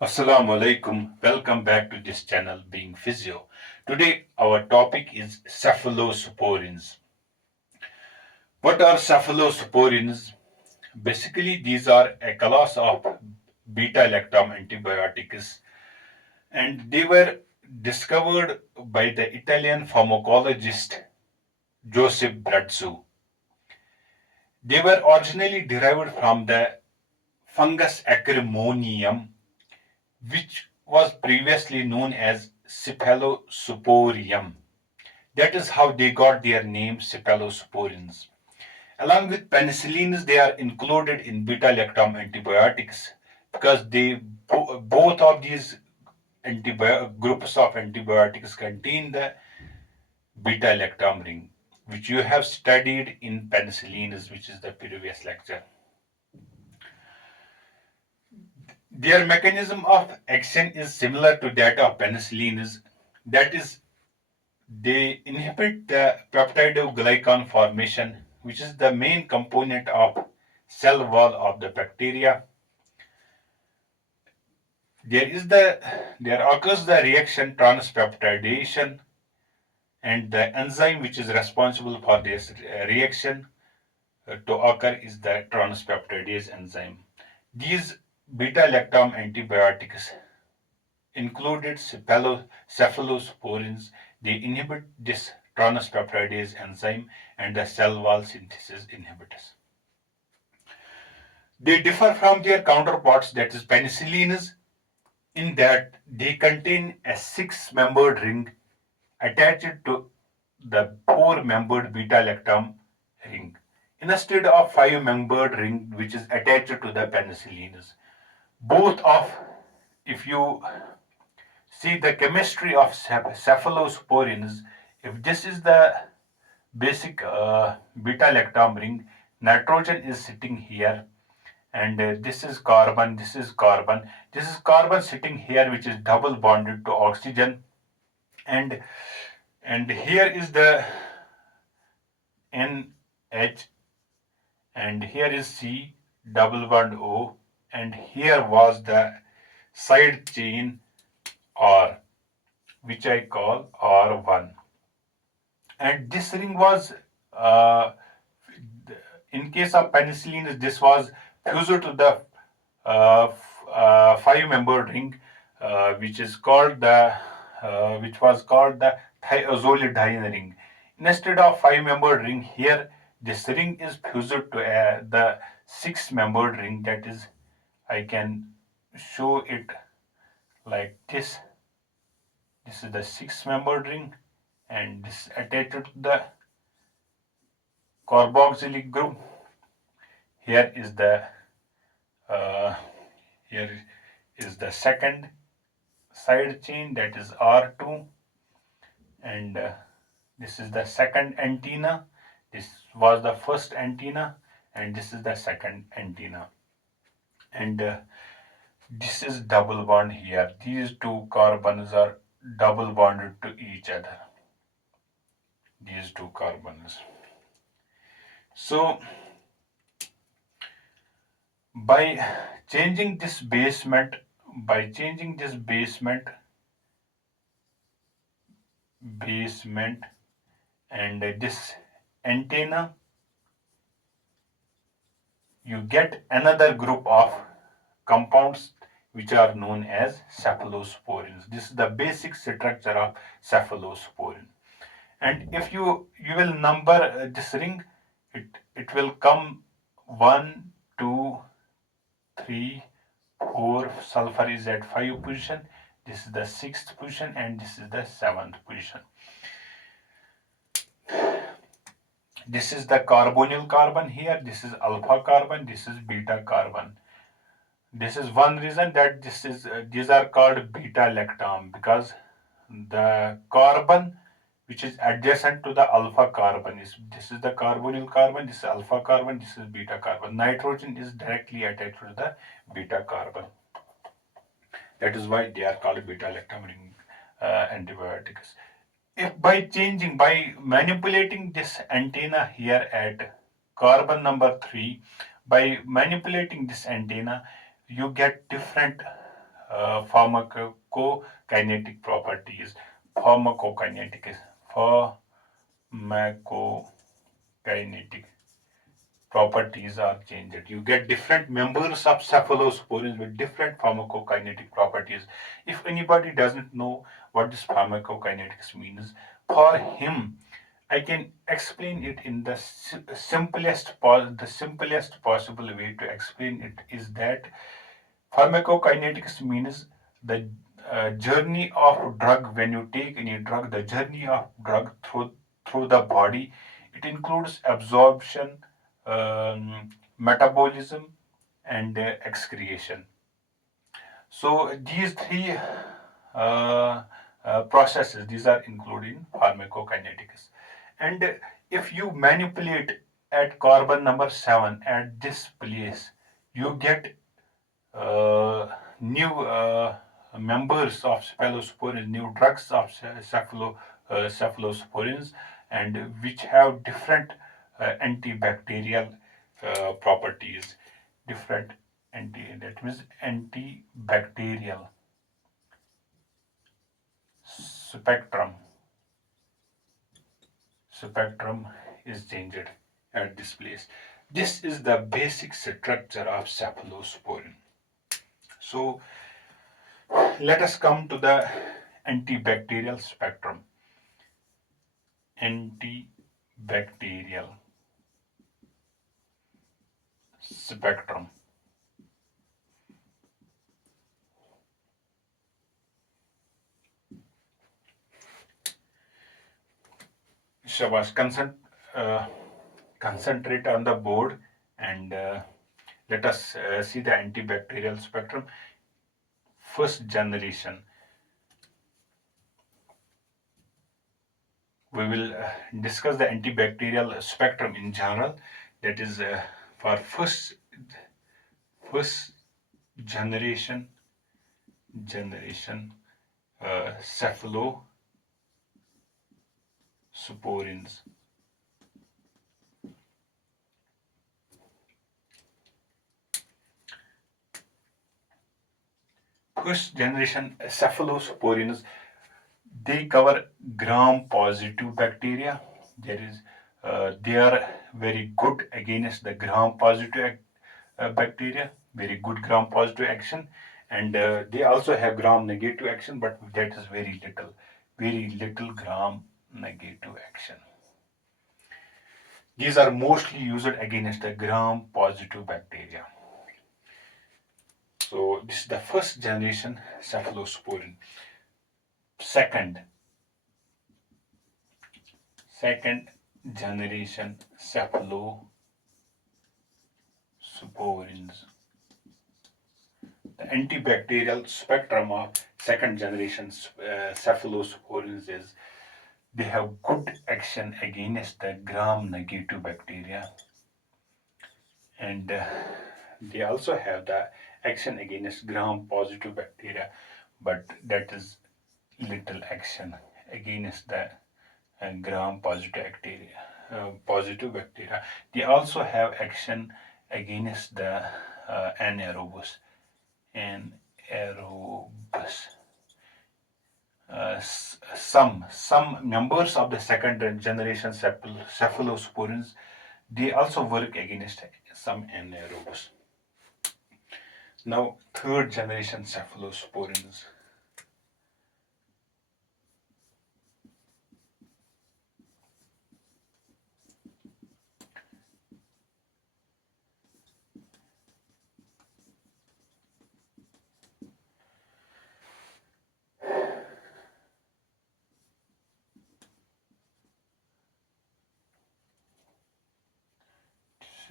Assalamu alaikum. Welcome back to this channel Being Physio. Today our topic is cephalosporins. What are cephalosporins? Basically, these are a class of beta-lactam antibiotics and they were discovered by the Italian pharmacologist Joseph Brazzo. They were originally derived from the fungus Acremonium, which was previously known as Cephalosporium. That is how they got their name cephalosporins. Along with penicillins, they are included in beta-lactam antibiotics because both of these groups of antibiotics contain the beta-lactam ring, which you have studied in penicillins, which is the previous lecture. Their mechanism of action is similar to that of penicillins. That is, they inhibit the peptidoglycan formation, which is the main component of cell wall of the bacteria. There occurs the reaction transpeptidation, and the enzyme which is responsible for this reaction to occur is the transpeptidase enzyme. These beta-lactam antibiotics included cephalosporins. They inhibit this transpeptidase enzyme and the cell wall synthesis inhibitors. They differ from their counterparts, that is penicillins, in that they contain a six-membered ring attached to the four-membered beta-lactam ring instead of five-membered ring which is attached to the penicillins. Both of, if you see the chemistry of cephalosporins, if this is the basic beta-lactam ring, nitrogen is sitting here, and this is carbon, this is carbon sitting here, which is double bonded to oxygen, and here is the NH, and here is C double bond O, and here was the side chain R, which I call R1. And this ring was, in case of penicillin, this was fused to the five-membered ring, which was called the thiazolidine ring. Instead of five-membered ring here, this ring is fused to the six-membered ring. That is, I can show it like this. This is the six-membered ring, and this is attached to the carboxylic group. Here is the uh, here is the second side chain, that is R2, and this is the second antenna. This was the first antenna, and this is the second antenna, and this is double bond here. These two carbons are double bonded to each other. These two carbons. So by changing this basement, and this antenna, you get another group of compounds which are known as cephalosporins. This is the basic structure of cephalosporin. And if you will number this ring, it will come 1, 2, 3, 4. Sulfur is at 5 position. This is the 6th position, and this is the 7th position. This is the carbonyl carbon here. This is alpha carbon. This is beta carbon. This is one reason that these are called beta lactam, because the carbon which is adjacent to the alpha carbon this is the carbonyl carbon, this is alpha carbon, this is beta carbon. Nitrogen is directly attached to the beta carbon. That is why they are called beta lactam ring antibiotics. If by manipulating this antenna here at carbon number 3, by manipulating this antenna, you get different pharmacokinetic properties. Pharmacokinetic pharmacokinetic properties are changed. You get different members of cephalosporins with different pharmacokinetic properties. If anybody doesn't know what this pharmacokinetics means, for him, I can explain it in the simplest possible way to explain it is that pharmacokinetics means the journey of drug. When you take any drug, the journey of drug through the body, it includes absorption, metabolism, and excretion. So these three processes, these are included in pharmacokinetics. And if you manipulate at carbon number 7 at this place, you get new members of cephalosporins, new drugs of cephalosporins, and which have different antibacterial properties, different that means antibacterial spectrum spectrum is changed at this place. This is the basic structure of cephalosporin. So let us come to the antibacterial spectrum. Antibacterial spectrum. Shabas, concentrate on the board and let us see the antibacterial spectrum. First generation. We will discuss the antibacterial spectrum in general. That is for first generation cephalosporins. First generation cephalosporins, they cover gram-positive bacteria. They are very good against the gram-positive bacteria, very good gram-positive action, and they also have gram-negative action, but that is very little gram-negative action. These are mostly used against the gram-positive bacteria. So this is the first generation cephalosporin. Second generation cephalosporins. The antibacterial spectrum of second generation cephalosporins is they have good action against the gram-negative bacteria, and they also have the action against gram-positive bacteria, but that is little action against the gram-positive bacteria. They also have action against the anaerobes. Anaerobes. Some members of the second generation cephalosporins, they also work against some anaerobes. Now third generation cephalosporins.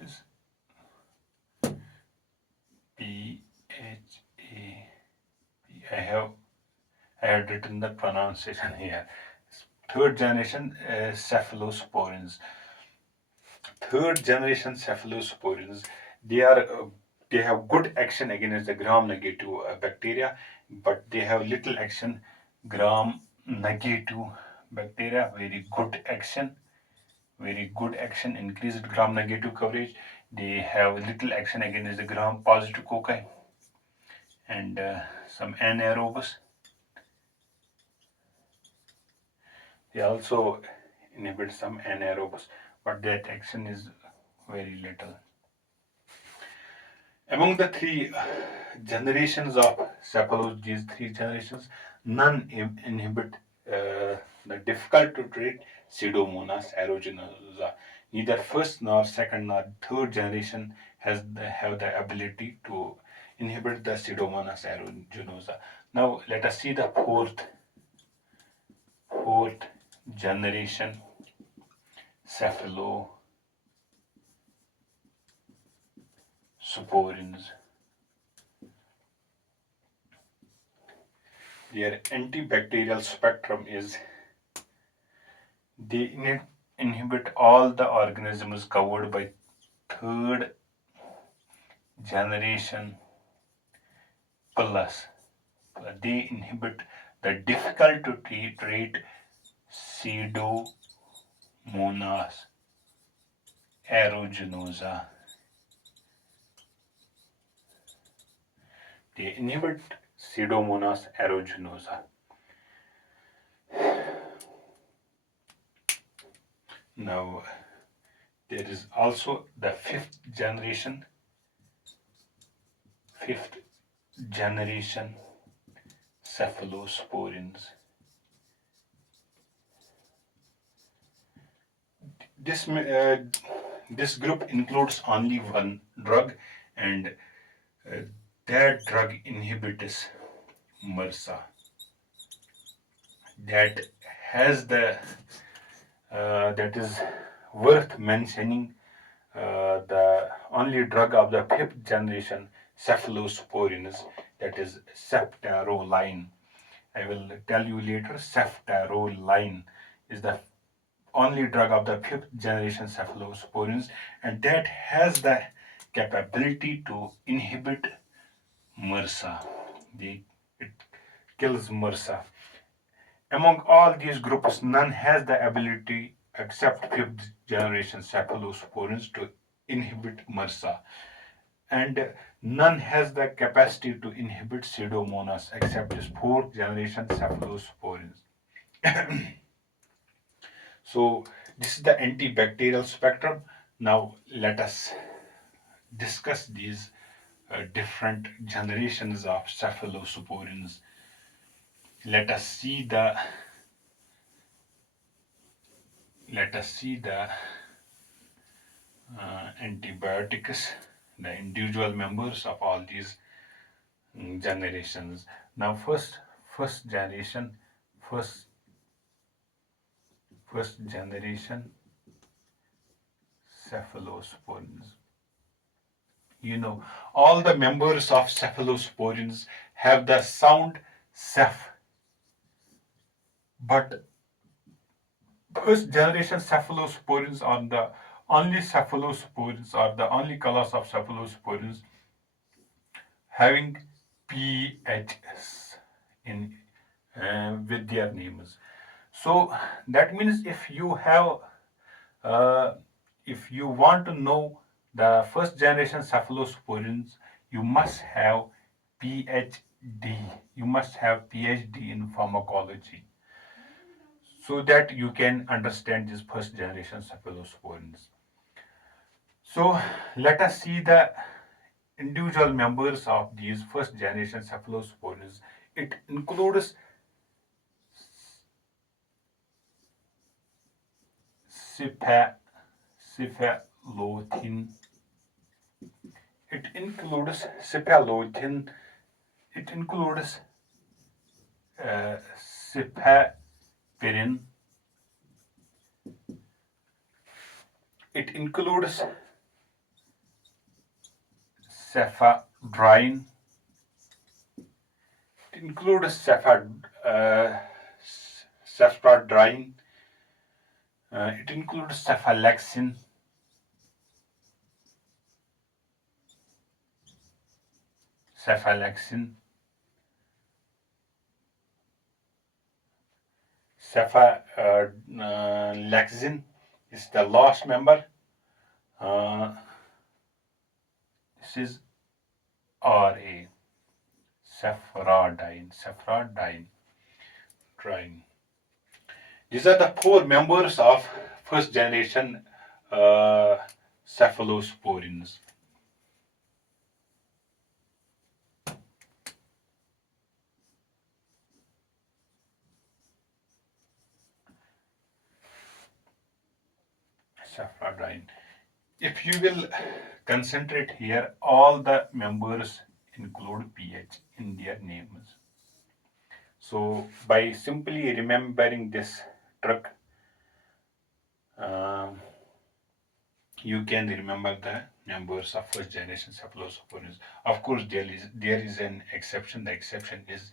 This is PHA. I have written the pronunciation here. Third generation cephalosporins. Third generation cephalosporins, they are they have good action against the gram-negative bacteria, but they have little action gram-negative bacteria. Very good action, increased gram-negative coverage. They have little action against the gram-positive cocci, and some anaerobes. They also inhibit some anaerobes, but their action is very little. Among the three generations of cephalus, these three generations, none inhibit the difficult to treat Pseudomonas aeruginosa. Neither first nor second nor third generation have the ability to inhibit the Pseudomonas aeruginosa. Now let us see the fourth generation cephalosporins. Their antibacterial spectrum is they inhibit all the organisms covered by third generation plus. They inhibit the difficult to treat Pseudomonas aeruginosa. They inhibit Pseudomonas aeruginosa. Now, there is also the fifth generation cephalosporins. This group includes only one drug, and that drug inhibits MRSA. That has that is worth mentioning. The only drug of the fifth generation cephalosporins, that is ceftaroline. I will tell you later. Ceftaroline is the only drug of the fifth generation cephalosporins, and that has the capability to inhibit MRSA. It kills MRSA. Among all these groups, none has the ability except fifth generation cephalosporins to inhibit MRSA, and none has the capacity to inhibit Pseudomonas except this fourth generation cephalosporins. So this is the antibacterial spectrum. Now let us discuss these different generations of cephalosporins. Let us see the antibiotics, the individual members of all these generations. Now first generation, first generation cephalosporins. All the members of cephalosporins have the sound ceph, but first generation cephalosporins are the only class of cephalosporins having PHs in with their names. So that means if you want to know the first generation cephalosporins, you must have PhD. You must have PhD in pharmacology, so that you can understand these first generation cephalosporins. So let us see the individual members of these first generation cephalosporins. It includes cephalothin. It includes cephalothin. It includes cephalosporin. It includes cephadrine. It includes cephadrine. It includes cephalexin. Cephalexin. Cephalexin is the last member. This is RA. Cephalosporins. These are the four members of first generation uh, cephalosporins. Cephalosporin. If you will concentrate here, all the members include pH in their names. So by simply remembering this trick, um, you can remember the members of first generation cephalosporins. Of course, there is an exception. The exception is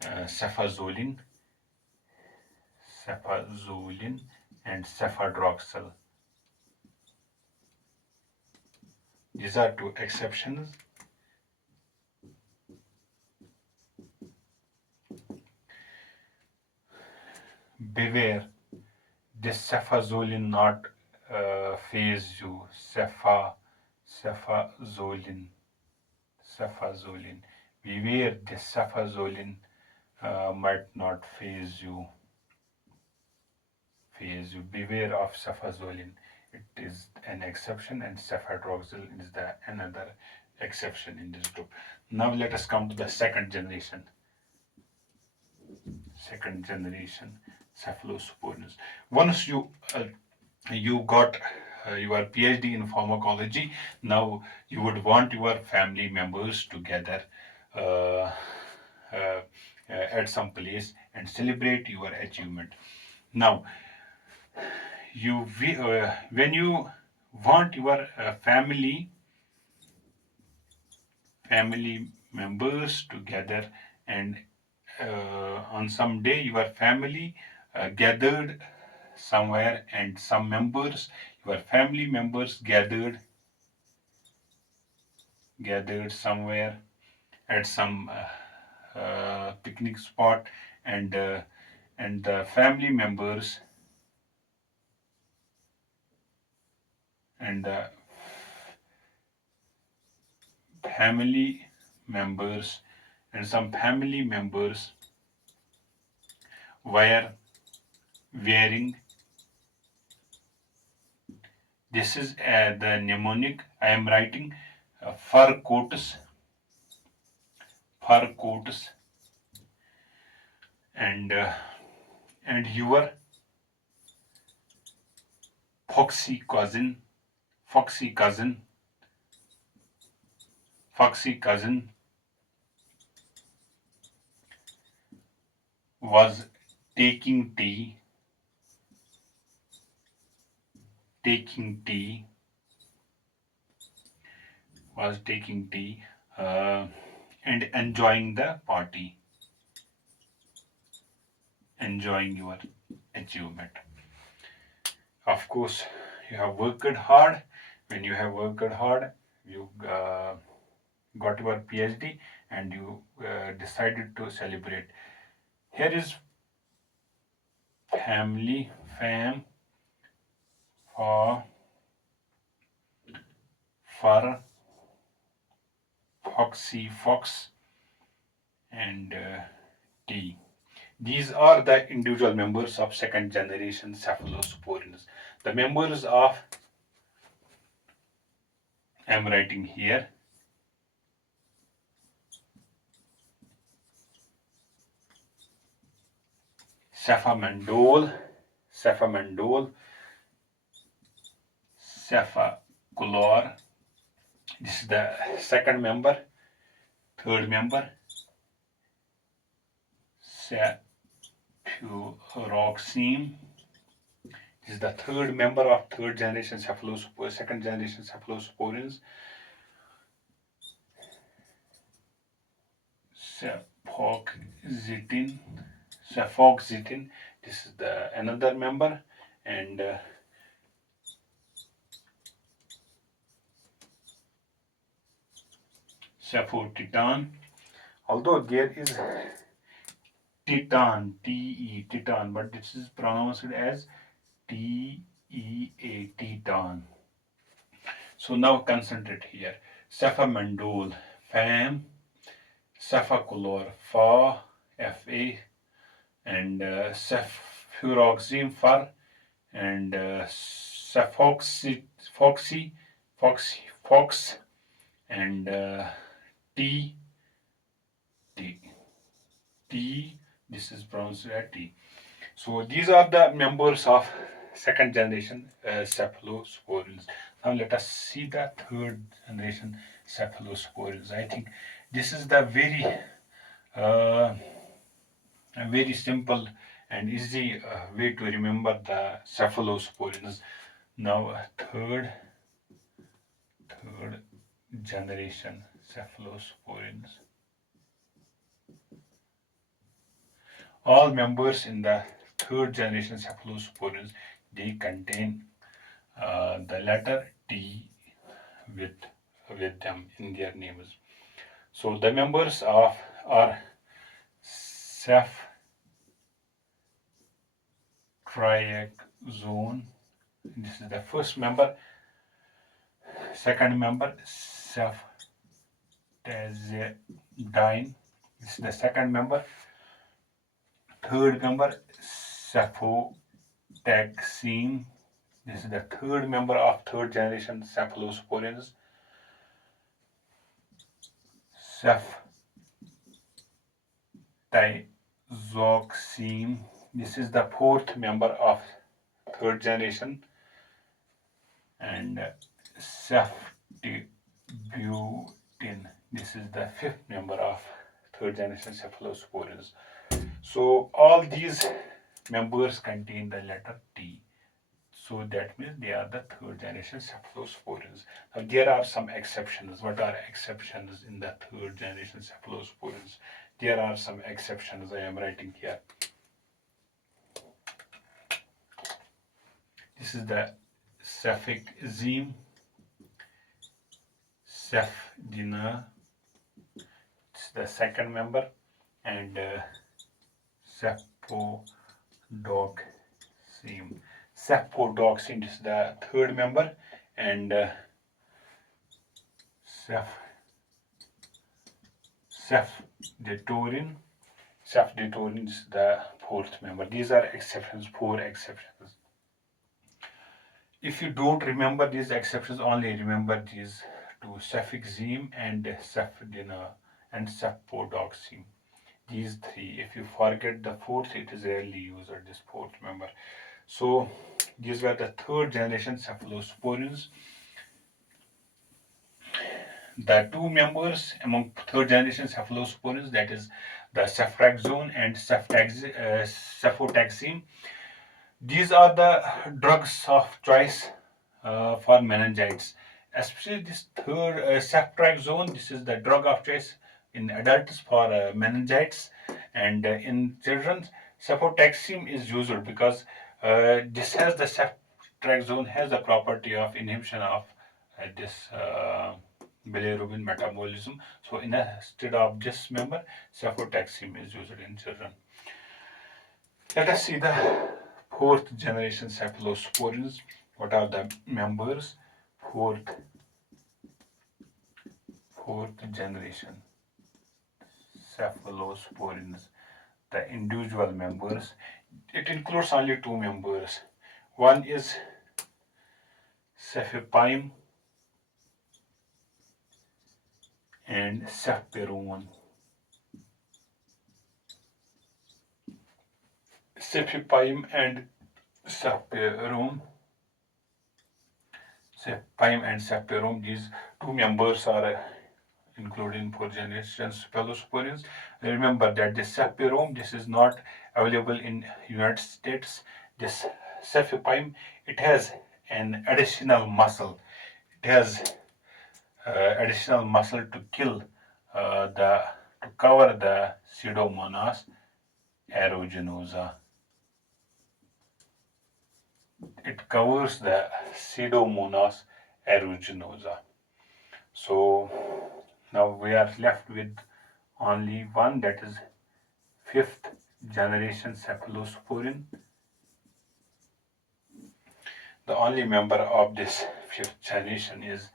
cefazolin, and cefadroxil. These are two exceptions. Beware, this cefazolin not phase you. Cefazolin. Beware, this cefazolin might not phase you. Beware of cefazolin. It is an exception, and cefadroxil is the another exception in this group. Now let us come to the second generation. Cephalosporins. Once you got your PhD in pharmacology, now you would want your family members together uh, uh, at some place and celebrate your achievement. Now, when you want your family members together, and on some day your family gathered somewhere, and your family members gathered somewhere at some picnic spot, and the and the family members some family members were wearing, this is the mnemonic I am writing, fur coats, and your foxy cousin foxy cousin foxy cousin was taking tea taking tea was taking tea and enjoying your achievement. Of course, you have worked hard. When you have worked hard, you got your PhD, and you decided to celebrate. Here is fam for fur, foxy fox, and tea. These are the individual members of second generation cephalosporins. The members of, I am writing here, cephamendole, cephacolor. This is the second member. Third member, cefuroxime. This is the third member of second generation cephalosporins. Cefoxitin. This is the another member, and cefotitan. Although there is titan, but this is pronounced as titan. So now concentrate here. Cephamendole, fam, Cephalosporin, Fa, and cefuroxime, Fur, and Foxy, Fox, and T, T, T. This is pronounced as T. So these are the members of second generation cephalosporins. Now let us see the third generation cephalosporins. I think this is the uh, very simple and easy way to remember the cephalosporins. Now third generation cephalosporins. All members in the third generation cephalosporins, they contain the letter T with them in their names. So the members of are ceftriaxone. This is the first member. Second member ceftazidime. This is the second member. Third member cefotaxime. This is the third member of third generation cephalosporins. Ceftriaxone. This is the fourth member of third generation, and ceftibutin. This is the fifth member of third generation cephalosporins. So all these members contain the letter T. So that means they are the third generation cephalosporins. Now there are some exceptions. What are exceptions in the third generation cephalosporins? There are some exceptions I am writing here. This is the cephixime, cefdina. It's the second member, and cephalosporin. Cephalosporin is the third member, and cefditorin. Cefditorin is the fourth member. These are exceptions, four exceptions. If you don't remember these exceptions, only remember these two: cefixime and cefdina and cephalosporin. These three. If you forget the fourth, it is rarely used, this fourth member. So these were the third generation cephalosporins. The two members among third generation cephalosporins, that is the ceftriaxone and cefotaxime. These are the drugs of choice for meningitis. Especially this third ceftriaxone, this is the drug of choice in adults for meningitis, and in children, cefotaxime is used because this has the ceftriaxone has the property of inhibition of this bilirubin metabolism. So instead of this member, cefotaxime is used in children. Let us see the fourth generation cephalosporins. What are the members? Fourth generation cephalosporins. The individual members. It includes only two members. One is cefepime and cefperon. Cefepime and cefperon. Cefepime and cefperon. These two members are included in fourth generation cephalosporins. Remember that the cefperon, this is not available in United States. This cefepime, it has an additional muscle. It has additional muscle to kill to cover the Pseudomonas aeruginosa. It covers the Pseudomonas aeruginosa. So now we are left with only one, that is fifth generation cephalosporin. The only member of this fifth generation is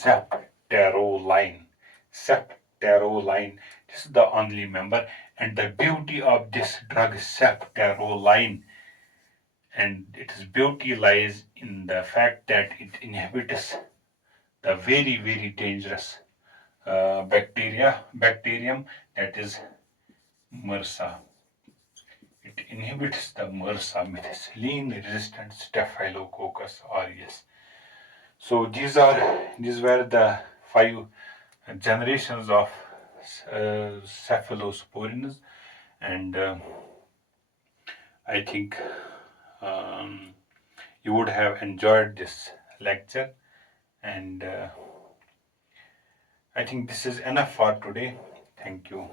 Cephalosporin. Cephalosporin. This is the only member, and the beauty of this drug cephalosporin, and its beauty lies in the fact that it inhibits the very dangerous bacterium that is MRSA. It inhibits the MRSA, methicillin resistant Staphylococcus aureus. So these were the five generations of cephalosporins, and I think um, you would have enjoyed this lecture, and I think this is enough for today. Thank you.